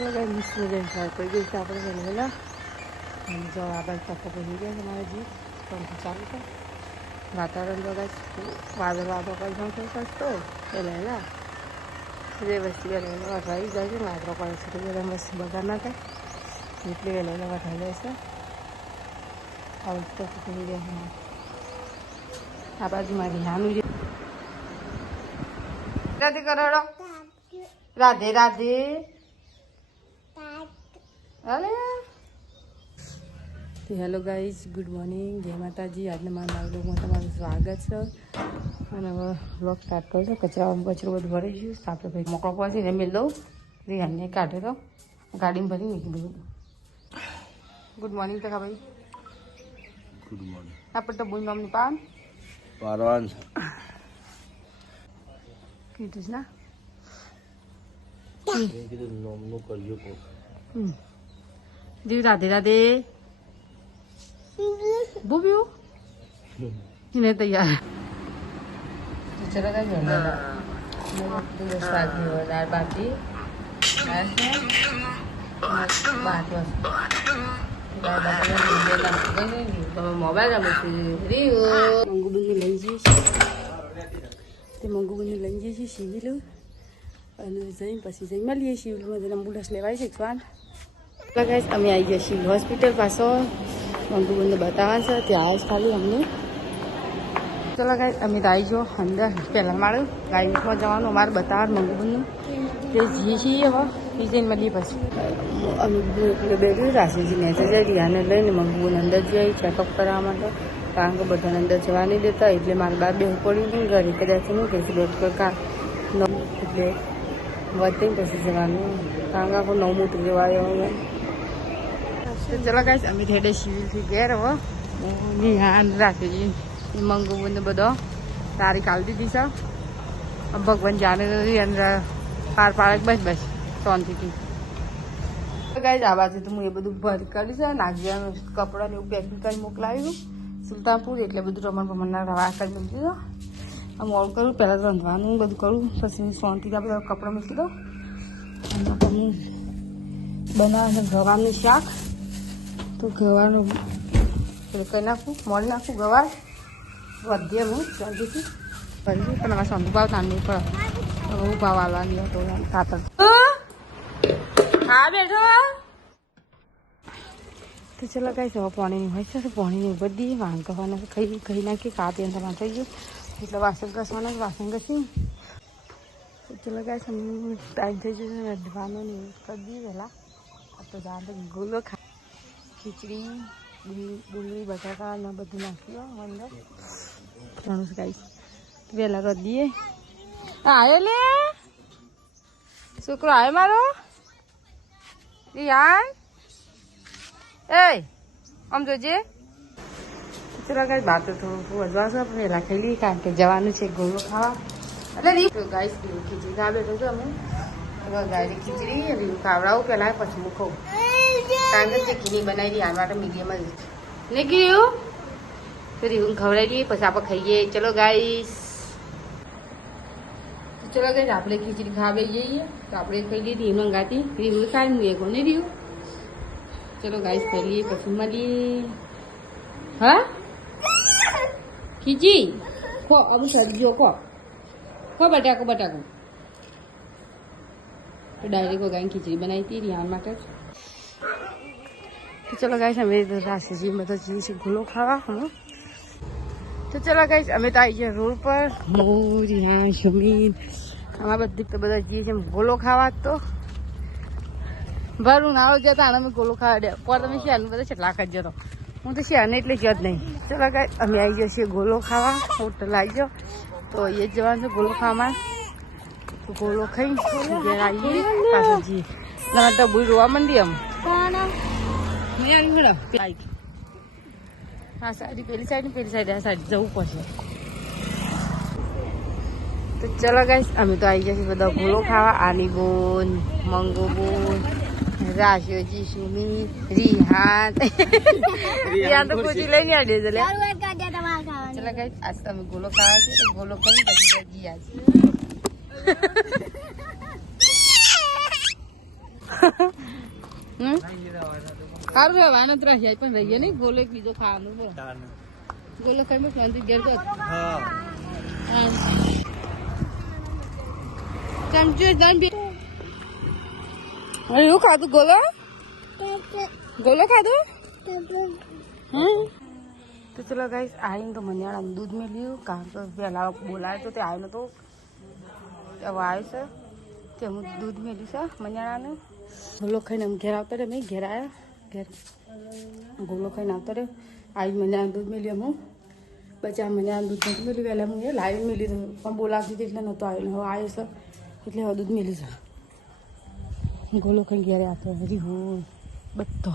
લગાવી મસ્ત મજાની સવાર પડી ગઈ છે આપણે વહેલા. અને જો આ બાજુ પપ્પા પડી ગયા છે મારા જીત પંખો ચાલુ છે. વાતાવરણ તો વાદળ વાદળ કરી થયો સસ્તો વહેલા જે વસ્તી વહેલા વઢવાઈ જાય છે ને વાદળો પડે છે તો બધા મસ્ત બગાડ ના થાય એટલે વહેલા વઢાઈ જાય છે. આવું તો પડી ગયા છે આ બાજુ મારી નાનું જે રાધે કરોડો રાધે રાધે અરે હેલો ગાઈઝ ગુડ મોર્નિંગ જય માતાજી. આજના મારા વ્લોગમાં તમારું સ્વાગત છે. અને હવે વ્લોગ સ્ટાર્ટ કરું છું. કચરો બધું ભરી ગયું તો આપણે ભાઈ મોકળો પહોંચી ને મેળ દઉં રિહાનને કાઢે તો ગાડીમાં ભરી મૂકી દઉં. ગુડ મોર્નિંગ તો ભાઈ ગુડ મોર્નિંગ. આપણે તો બોલ મમ્મી પાન પારવાન કીધું છે ના કીધું નોમનું કરજો દીવ રાધે રાધે બોબ્યું ને તૈયાર ચલો કઈ દાળ બાટી મોબાઈલ રમે છે મંગુબુની લઈ જઈશ તે મંગુબુની લઈ જઈશું સિવિલ અને જઈને પછી જઈ મળીએ સિવિલમાં જઈને એમ્બ્યુલન્સ લેવાય છે શ્વાન ગાઈસ અમે આવી ગયા સિવિલ હોસ્પિટલ પાછો મંગુબુને બતાવવાનું છે ત્યાં જ ખાલી અમને ચલો ગાઈસ અમે તો આવી જો અંદર પહેલાં માળું ગાઈડમાં જવાનું અમારે બતાવવાનું મંગુબુનનું તે જઈએ છીએ હવે એ જઈને મળીએ પછી અમે બેઠું રાશિજી મેસેજ આવી આને લઈને મંગુબુને અંદર જઈ ચેકઅપ કરવા માટે કારણ કે બધાને અંદર જવા નહીં દેતા એટલે મારે બહાર બેહું પડ્યું નહીં ઘરે કદાચ શું કહીશું ડૉક્ટર કા એટલે વધે પછી જવાનું કારણ કે આખું નવમું જવાયો હવે ચલો ગાઈસ અમે થેડે સિવિલથી ઘેર હવે નિહાન રાખી એ મંગુબુને બધો તારીખ આલી દીધી છે ભગવાન જાણે અંદર પાર પાડે બસ બસ શાંતિથી ગાઈસ આ બાજુ તો હું એ બધું ભર કર્યું છે નાગિયાનું કપડાં ને એવું પેકિંગ કરી મોકલાવ્યું સુલતાનપુર એટલે બધું રમણ ભમણના રવા કરી મૂકી દીધો આમ ઓલ કરું પહેલાં રંધવાનું બધું કરું પછી શાંતિથી આપણે કપડાં મૂકી દો અને પછી બનાવે ગવાનું શાક તો ગવાનું કંઈ નાખું મોડી નાખું ગવાર વધીએ હું શાંતિથી કરી પણ અમારે શાંતિ ભાવ નાની પડે હું ભાવ આવવાની હતો ખાતર હા બેઠો તો ચલો કઈ સવા પાણીની હોય છે પાણીની બધી વાંકવાના ખાઈ નાખી કાપી અંદર થઈ ગયું એટલે વાસણ ઘસવાના વાસણ ઘસી તો ચલો કઈ ટાઈમ થઈ જશે રધવાનો ને એવું કરી દઈએ વહેલા તો જાણ ગોલો ખા ખીચડી ડુંગળી બટાકા ને બધું નાખ્યું અંદર ઘણું ગાઈ વહેલા કરી દઈએ આવ્યો લે છોકરો આવ્યો મારો યાર એ આમ જોજે ચલો ગાઈસ બાર તો થોડું વધવા છે વહેલા ખાઈ લઈએ કારણ કે જવાનું છે ગોળો ખાવા એટલે રીવ ગાઈસ ખીચડી ખાવા બેઠો છું અમે ગાયરી ખીચડી રીવ ખાવડાવું પહેલાં પછી હું ખાઉં કારણ કે ચીકીની બનાવી દઈએ આ માટે મીડિયમ જ ને ગયું તો રીવ ખવડાવી દઈએ પછી આપણે ખાઈએ ચલો ગાઈસ ચલો ગાઈસ આપણે ખીચડી ખાવા જઈએ તો આપણે ખાઈ લીધી એનો ગાતી રીવ ખાઈ હું એક ને રીવ ચલો ગાઈસ ખાઈ લઈએ પછી મળીએ હા ખીચી ખો અમુક સબ્જીઓ ખો બટાકો બટાકો તો ડાયરેક્ટ ગાયની ખીચડી બનાવી હતી રિહાન માટે તો ચલો ગાઈસ અમે રાશિજી બધા જઈએ છીએ ગોલો ખાવા હમ તો ચલો ગાઈસ અમે તો આવી ગયા રોડ પર હું રિહાન શમીન આમાં બધી તો બધા જઈએ છીએ ગોલો ખાવા તો ભરું ના આવો જતા અમે ગોલો ખાવા દે પર તમે શિયાળનું બધા કેટલા ખાઈ જતો હું તો શિયાળને એટલે જ નહીં ચલો ગાઈસ અમે આવી ગયા છીએ ગોલો ખાવા હોટલ આવી જાઓ તો એ જ જવાનું છે ગોલો ખાવામાં ગોલો ખાઈ ઘેર આવીએ પાછળ જઈએ ના તો બુઈ રોવા મંડી આમ હા સાઈડ પેલી સાઈડ આ સાઈડ જવું પડશે તો ચલો ગાઈસ અમે તો આવી જશે બધા ગોલો ખાવા આની બોન મંગો બોન રાશિઓજી સુમી રિહાન તો પૂછી લઈને આડે છે ચલો ગાઈસ આજ તો અમે ગોલો ખાવા છે ગોલો ખાઈ પછી જઈએ આજ સારું રે વાના ત્રાસ જાય પણ રહીએ નહીં ગોલો એક બીજો ખાવાનું બોલો ગોલો ખાઈ મેં શાંતિ ઘેર તો ચમચી જાણ બી એવું ખાધું ગોલો ગોલો ખાધું તો ચલો ગાઈસ આવીને તો મનિયાળાનું દૂધ મેલ્યું કારણ કે પહેલા બોલાવે તો તે આવ્યો નતો હવે આવ્યો છે તે હું દૂધ મેલ્યું છે મનિયાળાનું ગોલો ખાઈને અમે ઘેર આવતા રહે મેં ઘેર આવ્યા ઘેર ગોલો ખાઈને આવતા રહે આવી મનિયાળાનું દૂધ મેલ્યું હું પછી આ મનિયાળાનું દૂધ નથી મેલ્યું પહેલાં હું એ લાવીને મેલી દઉં પણ બોલાવતી હતી એટલે નહોતો આવ્યો હવે આવ્યો છે એટલે હવે દૂધ મેલ્યું છે ગોલો ખાઈને ઘેરે આવતો હરી હું બધો